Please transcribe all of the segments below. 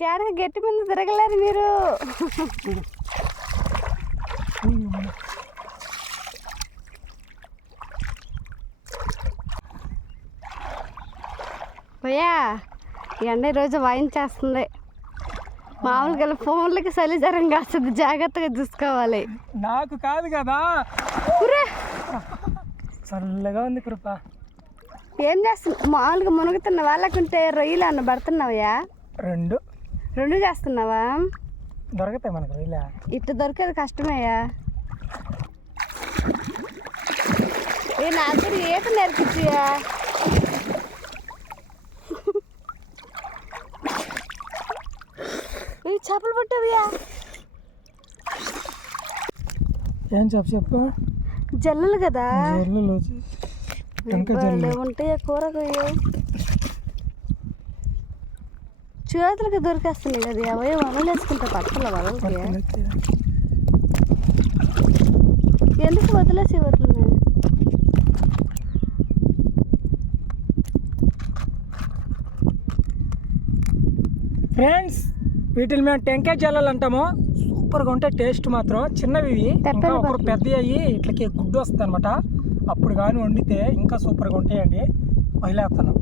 తేడక గట్టి మీద తిరగలేదు మీరు. పోయా ఎండ ఈరోజు వాయించేస్తుంది. మామూలుగా ఫోన్లకి చలి జ్వరం కాస్తుంది. జాగ్రత్తగా చూసుకోవాలి. నాకు కాదు కదా! చల్లగా ఉంది కృప. ఏం చేస్తున్నావు మామూలుగా మునుగుతున్నావా లేకుంటే రొయ్యలు అన్న పడుతున్నావయ్యా? రెండు. రెండు చేస్తున్నావా? దొరకతాయి మనకు ఇలా ఇట్లా దొరికేది కష్టమయ్యా. ఏ నాకు ఈత నేర్పించియా ఈ చేపలు పట్టవియా? ఏం చెప్పు చెప్పు? జల్లలు కదా? జల్లులు ఉంటాయా కూరగాయ చేతులకి దొరికేస్తున్నాయి కదా అవే వలలు వేసుకుంటా పట్టల ఎందుకు వదిలేసి వదిలే ఫ్రెండ్స్ వీటిని మేము టెంకాయ జల్లాలు అంటాము. సూపర్గా ఉంటాయి టేస్ట్ మాత్రం చిన్నవి ఇంకా ఒకరు పెద్ద అయ్యి ఇట్లకి గుడ్డు వస్తుంది అనమాట అప్పుడు కానీ వండితే ఇంకా సూపర్గా ఉంటాయండి. వదిలేస్తాను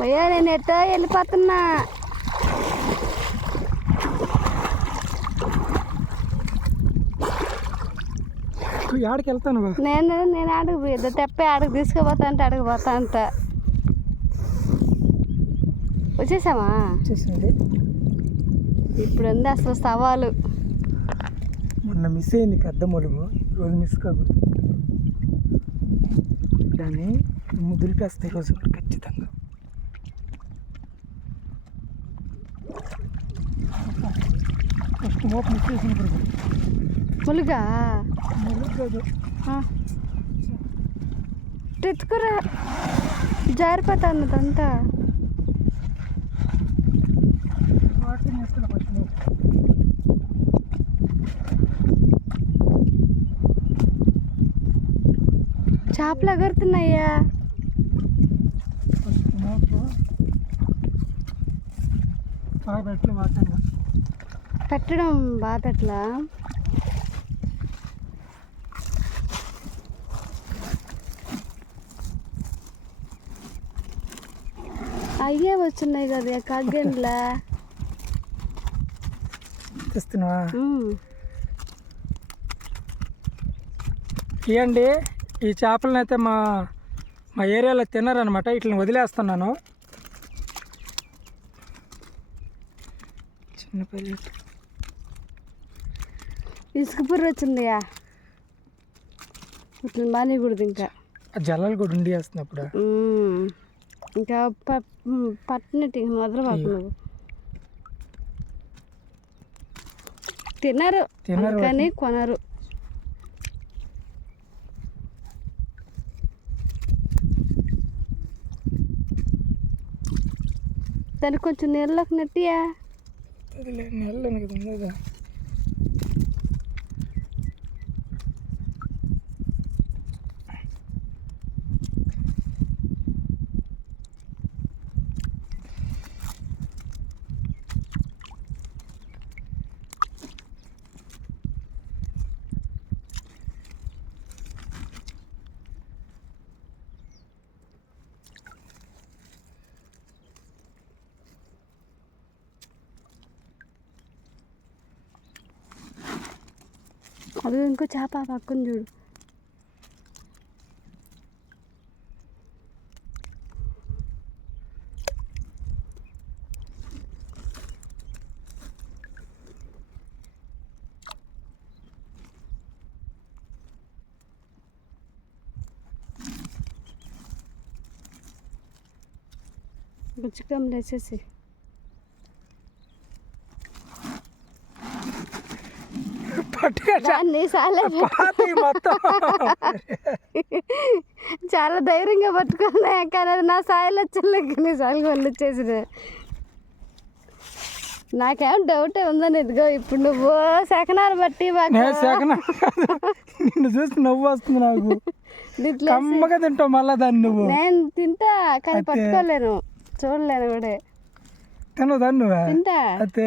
పోయా నేను ఎట్టో వెళ్ళిపోతున్నా ఆడికి వెళ్తాను. నేను నేను పోయేది తెప్పే అడుగు తీసుకుపోతా అంటే అడుగు పోతా అంట. వచ్చేసామా వచ్చేసింది. ఇప్పుడు ఉంది అసలు సవాలు. మొన్న మిస్ అయింది పెద్ద మొలుగు. రోజు మిస్ కాకూడదు దాన్ని ముదిలిపేస్తాయి రోజు ఖచ్చితంగా. మోపు మిస్ చేసిన ములుగా? ములుగు తెచ్చుకురా ఆ. ఇటు అదంతా. చేపలు ఎగురుతున్నాయ్యా ఫస్ట్ బాగా పెట్టి వాటంగా పెట్టడం బాధ అట్లా అయ్యే వచ్చున్నాయి కదా కగ్గండ్లా? తెస్తున్నావా? ఇవ్వండి ఈ చేపలను అయితే మా మా ఏరియాలో తిన్నారనమాట వీటిని వదిలేస్తున్నాను. చిన్న పైలట్. ఇసుక పుర్ర వచ్చిందియా ఇట్లా మానేకూడదు ఇంకా. ఆ జల్లలు కూడా ఉండి ఉమ్. ఇంకా పట్టినట్టు ఇంక వదలబాకు నువ్వు. తినరు. తినరు కానీ కొనరు. దానికి కొంచెం నీళ్ళకి నెట్టియా? నెలలో కదా ఉండేదా అది ఇంకో చేప ఆ పక్కన చూడు గుచ్చుకం లేచేసి పట్టుగా మొత్తం. చాలా ధైర్యంగా పట్టుకున్నా కానీ అది నా సాయిలో వచ్చేళ్ళకి నీ సాయిలు వాళ్ళు వచ్చేసిన నాకేం డౌట్ ఉందని ఇదిగో ఇప్పుడు నువ్వు సెకనాలు బట్టి నిన్ను చూసి నవ్వు వస్తుంది నాకు. కమ్మగా తింటావు మళ్ళా దాన్ని నువ్వు. నేను తింటా కానీ పట్టుకోలేను. చూడలేను కూడా. తినవు దాన్ని నువ్వా? తింటా. అయితే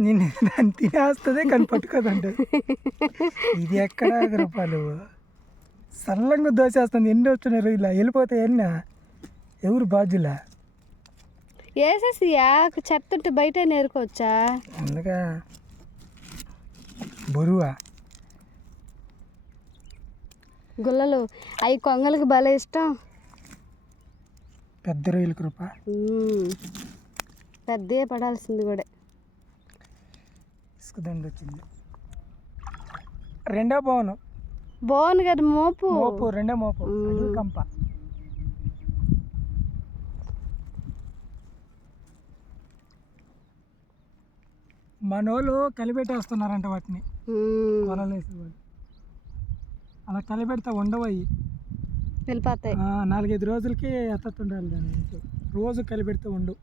నేను దాన్ని తినేస్తుంది కానీ పట్టుకోదంటే. ఇది ఎక్కడ రూపాయలు సల్లంగా దోసేస్తుంది. ఎన్ని వచ్చినాయి ఇలా వెళ్ళిపోతే ఎన్న? ఎవరు బాధ్యులా? వేసేసి ఆకు చెత్త ఉంటే బయట నేరుకోవచ్చా? అందుగా బరువా. గుల్లలు. అవి కొంగలకి భలే ఇష్టం. పెద్ద రొయ్యల కృప. మ్మ్. పెద్దగా పడాల్సింది కూడా. ఇసుకదండి వచ్చింది. రెండో పవను బాగుంది కదా మోపు. మోపు రెండో మోపు. అది కంప. మనోళ్ళు కలిపెట్టేస్తున్నారంట వాటిని. వలలు వేసేవాళ్ళు అలా కలిపెడితే ఉండవు అవి వెళ్ళిపోతాయి నాలుగైదు రోజులకి ఎత్తుండాలి దాన్ని. రోజు కలిపెడితే ఉండు.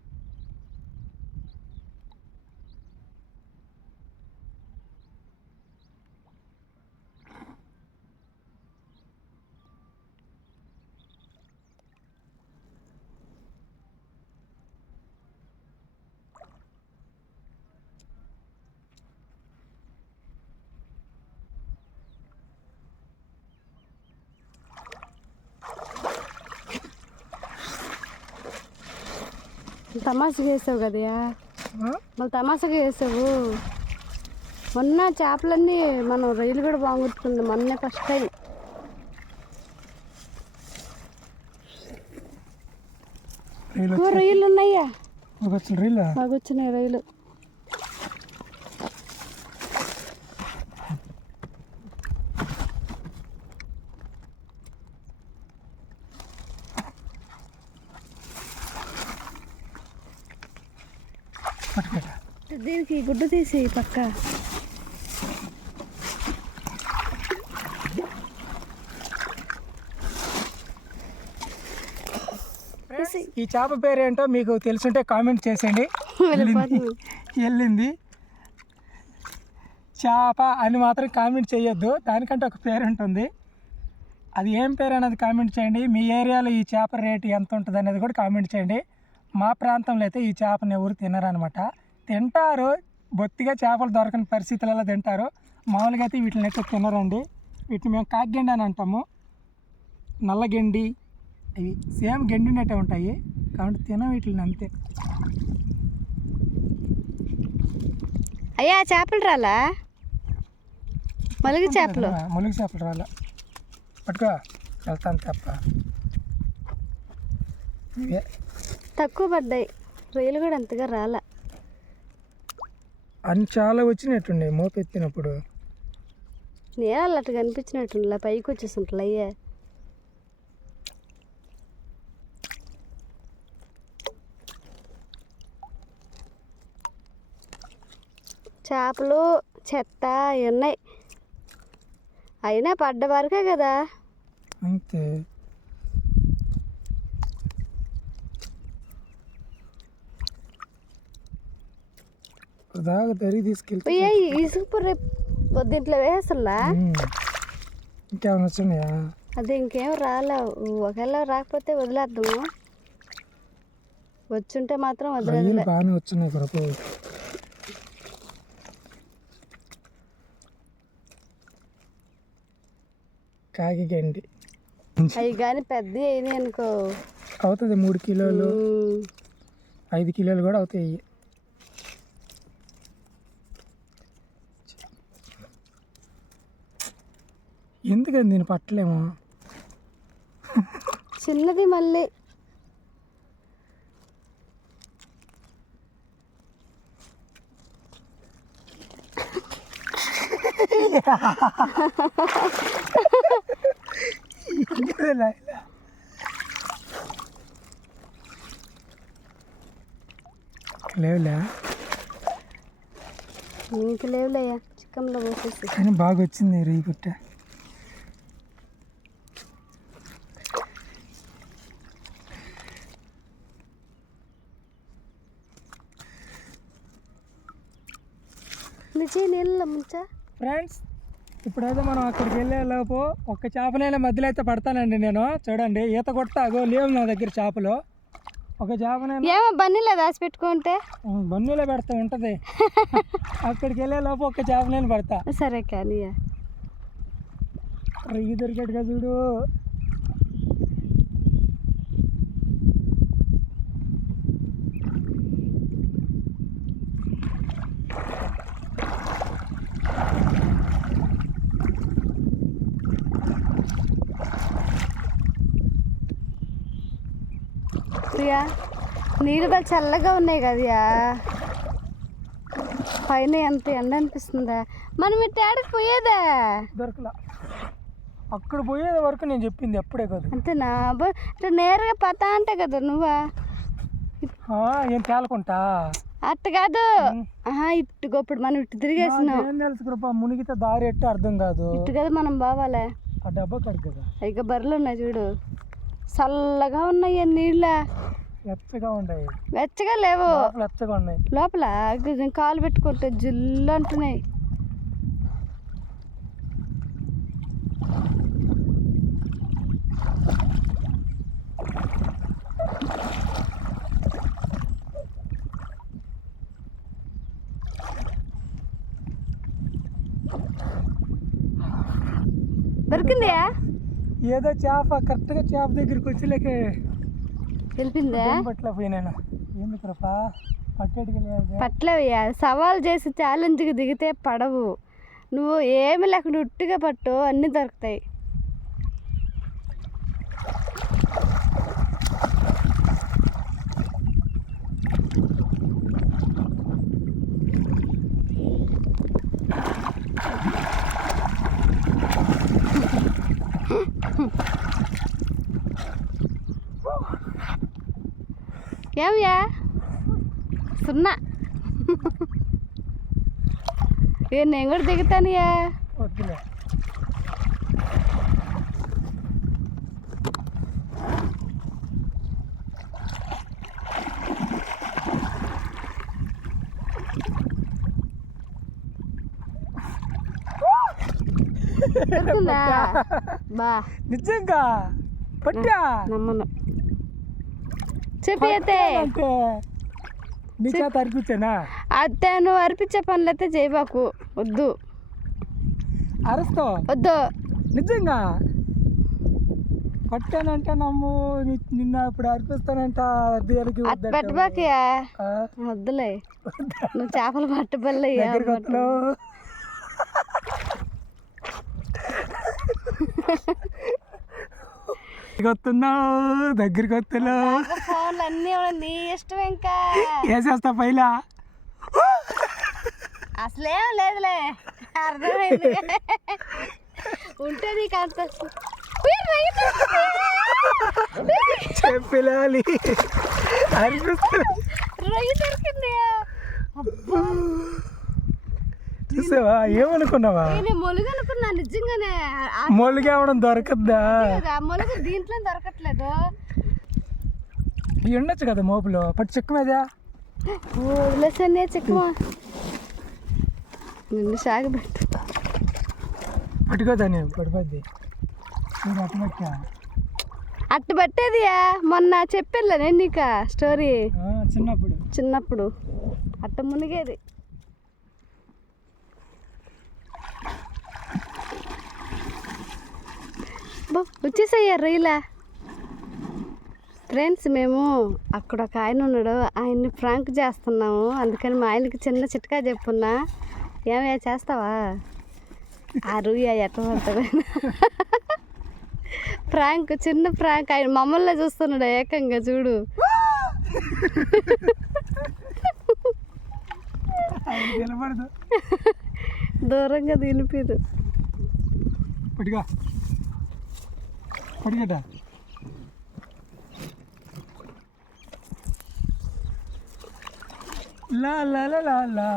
తమాషగా వేసావు కదయా? మళ్ళీ తమాషగా వేసావు మొన్న చేపలన్నీ మనం రైలు కూడా బాగుంటుంది మొన్నే ఫస్ట్ టైం రీలు రొయ్యలు ఉన్నాయా? వచ్చిన మాకు వచ్చినాయి రొయ్యలు పట్టుకోట దీనికి గుడ్డు తీసి పక్క. ఈ చేప పేరు ఏంటో మీకు తెలుసుంటే కామెంట్ చేసేయండి. వెళ్ళింది. చేప అని మాత్రం కామెంట్ చేయొద్దు. దానికంటే ఒక పేరు ఉంటుంది. అది ఏం పేరు అనేది కామెంట్ చేయండి. మీ ఏరియాలో ఈ చేప రేటు ఎంత ఉంటుంది అనేది కూడా కామెంట్ చేయండి. మా ప్రాంతంలో అయితే ఈ చేపను ఎవరు తినరనమాట తింటారు బొత్తిగా చేపలు దొరకని పరిస్థితులలో తింటారు. మామూలుగా అయితే వీటిని అయితే తినరండి. వీటిని మేము కాకిగెండి అని అంటాము. నల్లగెండి ఇవి సేమ్ గెండినట్టే ఉంటాయి. కాబట్టి తినం వీటిని అంతే. అయ్యా చేపలు రాలా? మలుగు చేపలు. ములుగు చేపలు రాల. పట్టుకో వెళ్తాను తప్ప. తక్కువ పడ్డాయి. రొయ్యలు కూడా అంతగా రాలా. అన్ని చాలా వచ్చినట్టుండే మోపెత్తినప్పుడు. నేను అట్లా కనిపించినట్టుండలా పైకి వచ్చేసింట్లా అయ్యా. చేపలు చెత్త ఉన్నాయి అయినా పడ్డ వరకే కదా. అంతే. దాకా తరిగి తీసుకెళ్తే ఇసుకు రేపు దీంట్లో వేసల్లా. ఇంకేమైనా వచ్చినాయా? అది ఇంకేం రాలే. ఒకవేళ రాకపోతే వదిలేద్దాము. వచ్చుంటే మాత్రం వదిలేదు బాగానే వచ్చినాయి కొరకు. కాకి గండి. అవి కానీ పెద్ద అయినాయి అనుకో. అవుతుంది మూడు కిలోలు. ఐదు కిలోలు కూడా అవుతాయి. ఎందుకని దీన్ని పట్టలేము? చిన్నది మళ్ళీ. లేవులే. ఇంక లేవులేయ్యా చిక్కంలో పోసేసి. కానీ బాగా వచ్చింది రీ పుట్ట చీ నీళ్ళ ముంచా ఫ్రెండ్స్ ఇప్పుడైతే మనం అక్కడికి వెళ్ళే లోపు ఒక్క చేపనైనా మధ్యలో అయితే పడతానండి నేను. చూడండి ఈత అగో లేవు నా దగ్గర చేపలు. ఒక చేపనైనా ఏమో బన్నీలో దాచి పెట్టుకుంటే? బన్నులో పెడతా ఉంటుంది. అక్కడికి వెళ్ళే లోపు ఒక్క చేపనైనా పడతా. సరే కానీ రొయ్యి దొరికేట్టుగా చూడు. ప్రియా. నీళ్ళు బాగా చల్లగా ఉన్నాయి కదయా? పైన ఎంత ఎండ అనిపిస్తుందా? మనం ఇటు ఏడకి పోయేదా? దొరకలా. అక్కడ పోయే వరకు నేను చెప్పింది ఎప్పుడే కదా. అంతేనా? ఇట్లా నేరుగా పతా అంటే కదా నువ్వా? ఏం తేలకుంటా? అట్ట కాదు. ఆహా ఇటు ఇప్పుడు మనం ఇటు తిరిగేసినాం. ఏం తెలుసు కృప మునిగితే దారి ఎట్టు అర్థం కాదు. ఇటు కదా మనం బావాలే ఆ డబ్బా కడు కదా. ఇక బర్రెలు ఉన్నాయి చూడు. చల్లగా ఉన్నాయి నీళ్ళ వెచ్చగా ఉన్నాయి. వెచ్చగా లేవు. లోపల వెచ్చగా ఉన్నాయి. లోపల కాలు పెట్టుకుంటే జిల్లు అంటున్నాయి. దొరికిందా ఏదో చేప కరెక్ట్గా చేప దగ్గరికి వచ్చి లేక తెలిపిందా? పట్ల పోయినాను ఎందుకు కృప పట్లవయ్యా సవాల్ చేసి ఛాలెంజ్కి దిగితే పడవు. నువ్వు ఏమి లేకుండా ఉట్టిగా పట్టు అన్నీ దొరుకుతాయి. ఏమయ్యా సున్నా. ఏ నేను కూడా దిగుతానుయా? దొరుకుతుందా బా. నిజంగా? పట్టా. నమ్మను. చెప్పి అయితే అంటే నీ చేత అర్పించానా అత్తే నువ్వు అర్పించే పనులు అయితే చేయబాకు. వద్దు. అరుస్తావు? వద్దు. నిజంగా? పట్టానంటే నమ్ము నిన్న ఇప్పుడు అర్పిస్తానంట దేనికి పెట్టబాకయ్యా వద్దులే. నువ్వు చేపలు పట్టబల్లయ్యా దగ్గరికి వస్తున్నావు దగ్గరికి వస్తున్నావు ఫోన్లు అన్నీ. నీ ఇష్టం ఇంకా? వేసేస్తా పైలా అసలేం లేదులే అర్థమైంది. ఉంటే నీకు అంత. చెప్పిలాలి. అనిపిస్తుంది. రొయ్య దొరికింది. చూసావా? ఏమనుకున్నావా? నేను మొలుగు అనుకున్నా నిజంగానే మొలుగు ఏమడం దొరకద్దా? మొలుగు దీంట్లో దొరకట్లేదు. ఉండొచ్చు కదా మోపులో? పట్టు చెక్క మీద. వదిలేసానే చిక్కమా నిన్ను సాగబెట్టు పట్టుకోదాన్ని పడిపోద్ది. ఇది అట్టు పట్టా. అట్టు పట్టేదియా మొన్న చెప్పేళ్ళ నేను నీకు స్టోరీ? చిన్నప్పుడు. చిన్నప్పుడు. అట్ట మునిగేది. బో వచ్చేసయ్యా రొయ్యలా ఫ్రెండ్స్ మేము అక్కడ ఒక ఆయన ఉన్నాడు. ఆయన్ని ఫ్రాంక్ చేస్తున్నాము. అందుకని మా ఆయనకి చిన్న చిట్కా చెప్పున్నా. ఏమయ్యా చేస్తావా? ఆ రొయ్య ఎట్ట ఫ్రాంక్ చిన్న ఫ్రాంక్ ఆయన మమ్మల్ని చూస్తున్నాడు ఏకంగా చూడు. దూరంగా తినిపిదు పట్టుకట లా లా లా లా లా.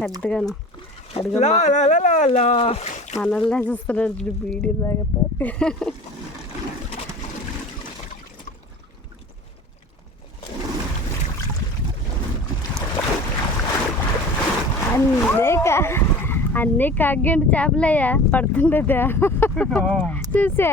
పెద్దగాను. అడుగు లా లా లా లా లా. మనల్ని చూస్తున్నాడు చూడు బీడీ తాగుతా అన్ని అన్నీ కాగ్గండి చేపలయ్యా. పడుతుంది చూసా.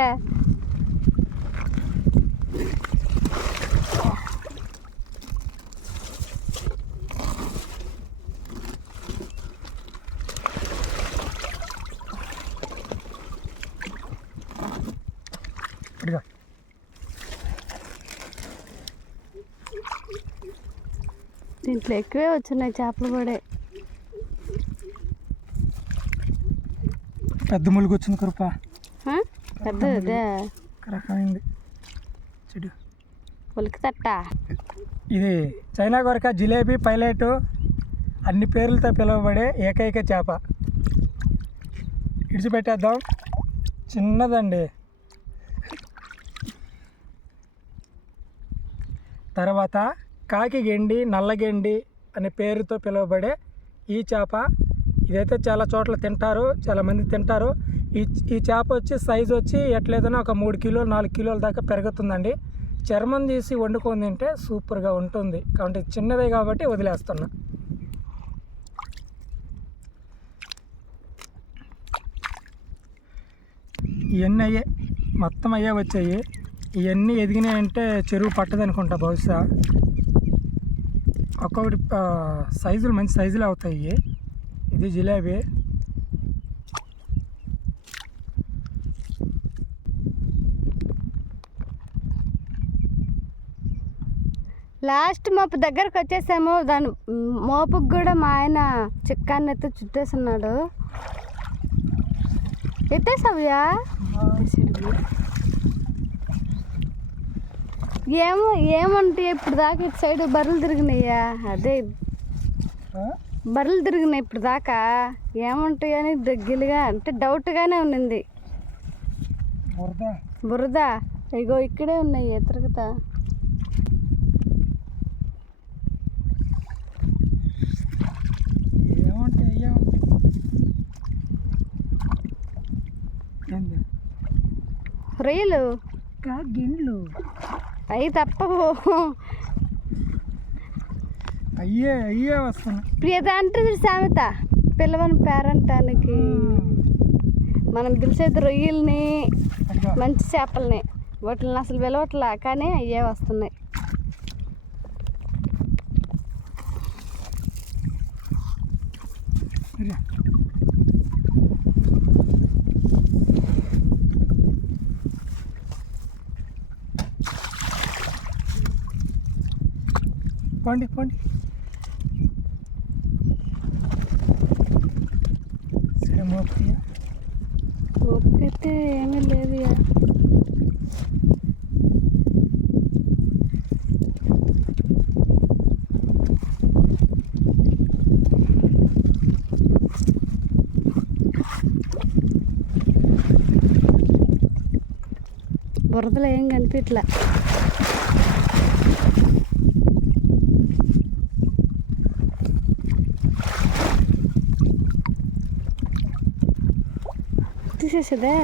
దీంట్లో ఎక్కువే వచ్చినాయి చేపలు కూడా పెద్ద ములుగు వచ్చింది కృప? పెద్దదే రకమైంది. చెడు. ఉలికి తట్ట? ఇది చైనా కొరక జిలేబీ పైలట్ అన్ని పేర్లతో పిలువబడే ఏకైక చేప. ఇడిచిపెట్టేద్దాం. చిన్నదండి. తర్వాత కాకి గెండి నల్లగెండి అనే పేరుతో పిలువబడే ఈ చేప ఇదైతే చాలా చోట్ల తింటారు చాలామంది తింటారు. ఈ ఈ చేప వచ్చి సైజు వచ్చి ఎట్లేదన్నా ఒక మూడు కిలోలు నాలుగు కిలోల దాకా పెరుగుతుందండి. చర్మం తీసి వండుకొని తింటే సూపర్గా ఉంటుంది. కాబట్టి చిన్నదే కాబట్టి వదిలేస్తున్నా. ఇవన్నీ అయ్యే మొత్తం అయ్యే వచ్చాయి. ఇవన్నీ ఎదిగినాయంటే చెరువు పట్టదనుకుంటా బహుశా. ఒక్కొక్కటి సైజులు మంచి సైజులు అవుతాయి. ఇది జిలేబీ. లాస్ట్ మోపు దగ్గరకు వచ్చేసాము. దాని మోపుకు కూడా మా ఆయన చిక్కాన్ని ఎత్తి చుట్టేస్తున్నాడు ఎత్తేసావుయా? ఏమో ఏమంటే ఇప్పుడు దాకా ఇటు సైడ్ బర్రెలు తిరిగినాయ్యా అదే? బర్రెలు తిరిగినాయి ఇప్పుడు దాకా. ఏముంటాయని దగ్గరగా అంటే డౌట్గానే ఉన్నింది. బురద. బురద? ఇగో ఇక్కడే ఉన్నాయి ఏంది? రొయ్యలు? గిండ్లు. అవి తప్పవు. అయ్యే అయ్యే వస్తున్నాయి ఏదో అంటుంది సామెత. పిల్లవని పేరంటానికి మనం పిలిచేది రొయ్యల్ని మంచి చేపల్ని. వాటిని అసలు పిలవట్లా కానీ అయ్యే వస్తున్నాయి. పోండి పోండి. బురదలో ఏం కనిపించట్లా తీసేసేదే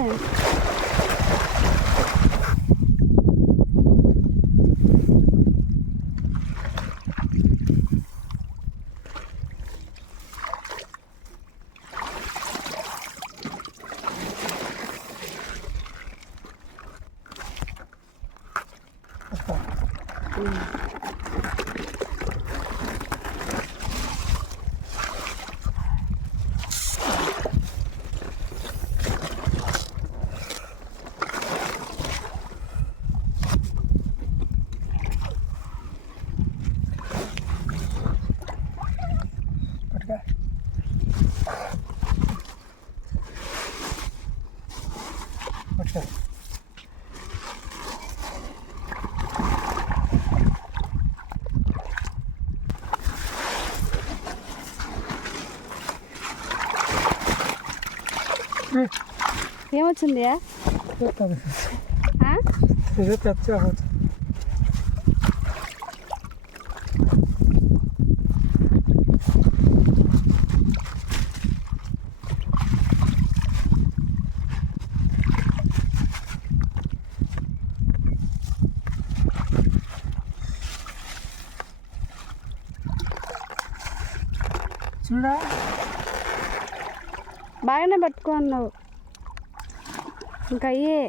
ఆ? ఇది అవ్వచ్చు చూడా? బాగానే పట్టుకున్నావు. ఇంకా అయ్యే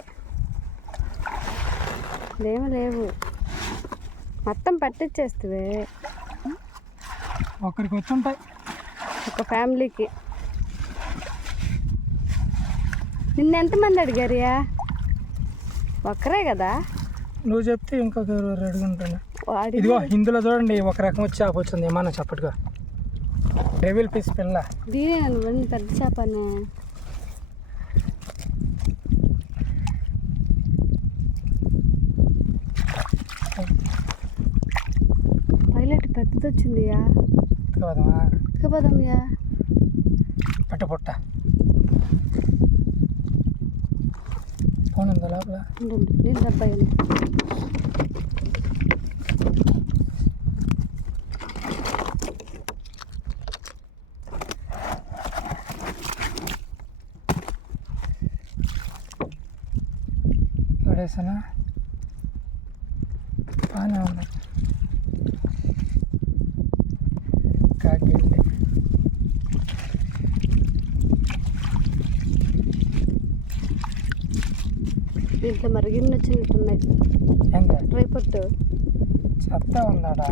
లేవు లేవు. మొత్తం పట్టించేస్తే ఒక్కరికి వచ్చి ఉంటాయి ఒక ఫ్యామిలీకి. నిన్న ఎంతమంది అడిగారియా ఒక్కరే కదా? నువ్వు చెప్తే ఇంకొక అడుగుంటాను ఇదిగో ఇందులో చూడండి ఒక రకం వచ్చి చేప వచ్చింది. ఏమన్నా చెప్పట్టుగా డెవిల్ పీస్ పిల్ల. దీనే పెద్ద చేపనే పైలట్ పెద్దది వచ్చిందియా కదమ్మా పదమ్మయ్యా పట్ట పుట్ట ఫోన్ ఉందా లోపల ఉండండి నేను డబ్బాయి పడేసానా బాగానే ఉంది కాకిండి దీంట్లో మరిగిన్ని వచ్చినట్టున్నాయి ఎంత ట్రై పొట్టు చెత్త ఉందాడా?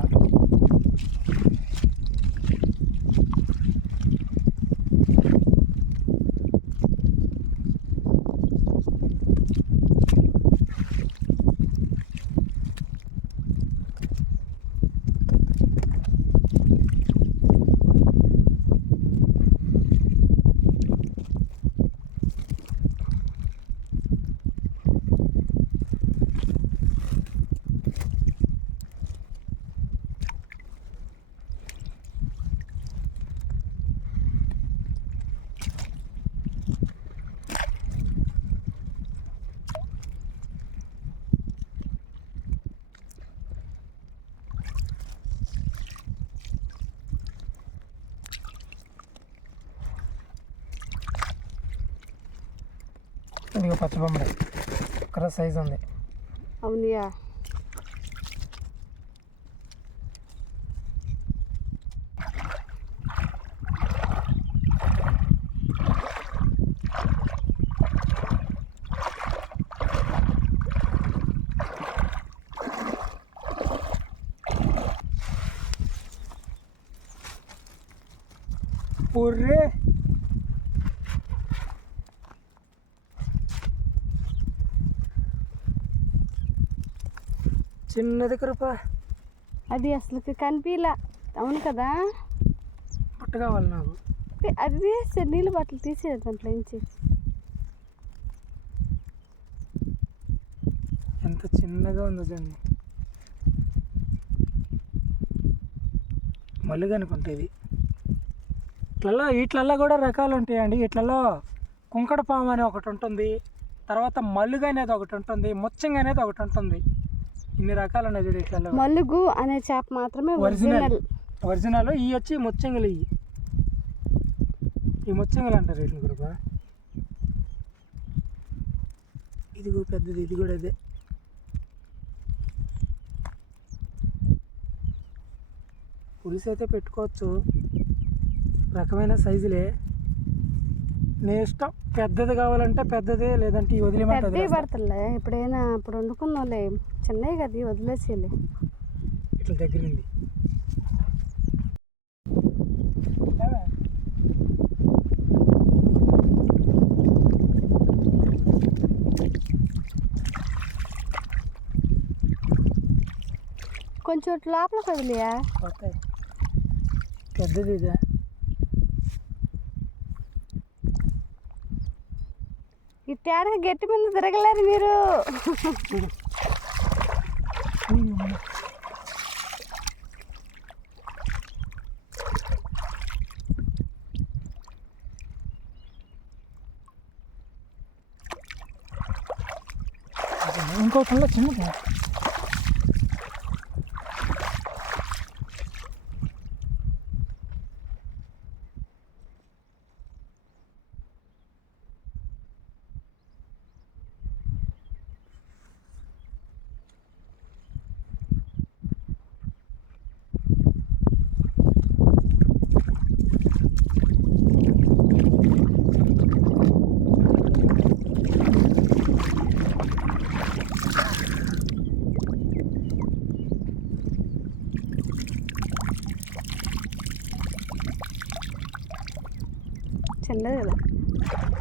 ఇదిగో పచ్చ బొమ్మడి ఇక్కడ సైజ్ ఉంది అవునియా ఒర్రే చిన్నది కృప. అది అసలుకి కనిపించలా అవును కదా? పుట్ట కావాలి నాకు. అది నీళ్ళు బాటిల్ తీసేది దాంట్లో నుంచి. ఎంత చిన్నగా ఉందో చూడండి. మల్లుగా అనుకుంటా ఇది. ఇట్లలో వీటిలలో కూడా రకాలు ఉంటాయండి. వీటిలలో కుంకడ పాము అని ఒకటి ఉంటుంది. తర్వాత మల్లుగా అనేది ఒకటి ఉంటుంది. ముచ్చంగా అనేది ఒకటి ఉంటుంది. ఇన్ని రకాలు ఉన్నాయి చూడు ఇట్లలో మలుగు అనే చేప మాత్రమే ఒరిజినల్ ఒరిజినల్ ఇవి వచ్చి ముచ్చంగులు ఇవి ఈ ముచ్చంగులు అంటారు వీటిని గురుపా ఇదిగో పెద్దది ఇది కూడా అదే పులుసు అయితే పెట్టుకోవచ్చు. రకమైన సైజులే. నీ ఇష్టం. పెద్దది కావాలంటే పెద్దదే లేదంటే ఈ వదిలేమంటే ఎప్పుడైనా ఇప్పుడు వండుకున్నాలే చిన్నవి కదా వదిలేసేలే ఇట్లా దగ్గర ఉంది కొంచెం లోపల పోతాయి పెద్దది ఇదే. ఈ తేడకి గట్టి మీద తిరగలేదు మీరు. ఇంకో పిల్ల చిన్నది చిన్నది కదా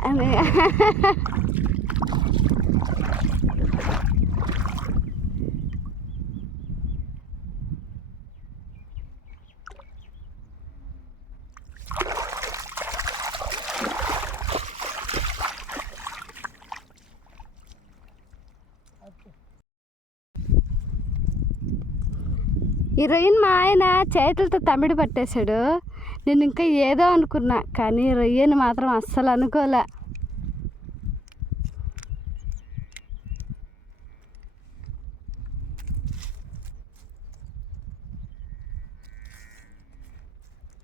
అని ఈ రొయ్యను మా ఆయన చేతులతో తమిడి పట్టేశాడు. నేను ఇంకా ఏదో అనుకున్నా కానీ రొయ్యని మాత్రం అస్సలు అనుకోలే.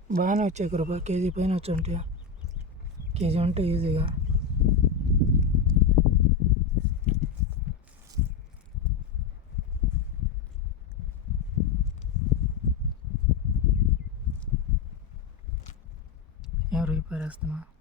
బాగానే వచ్చాయి కృప. కేజీ పైన వచ్చి ఉంటాయా కేజీ ఉంటే ఈజీగా. ఎవరు పారేస్తున్నా